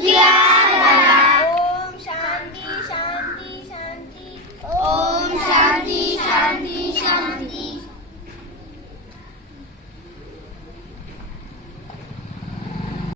Yeah.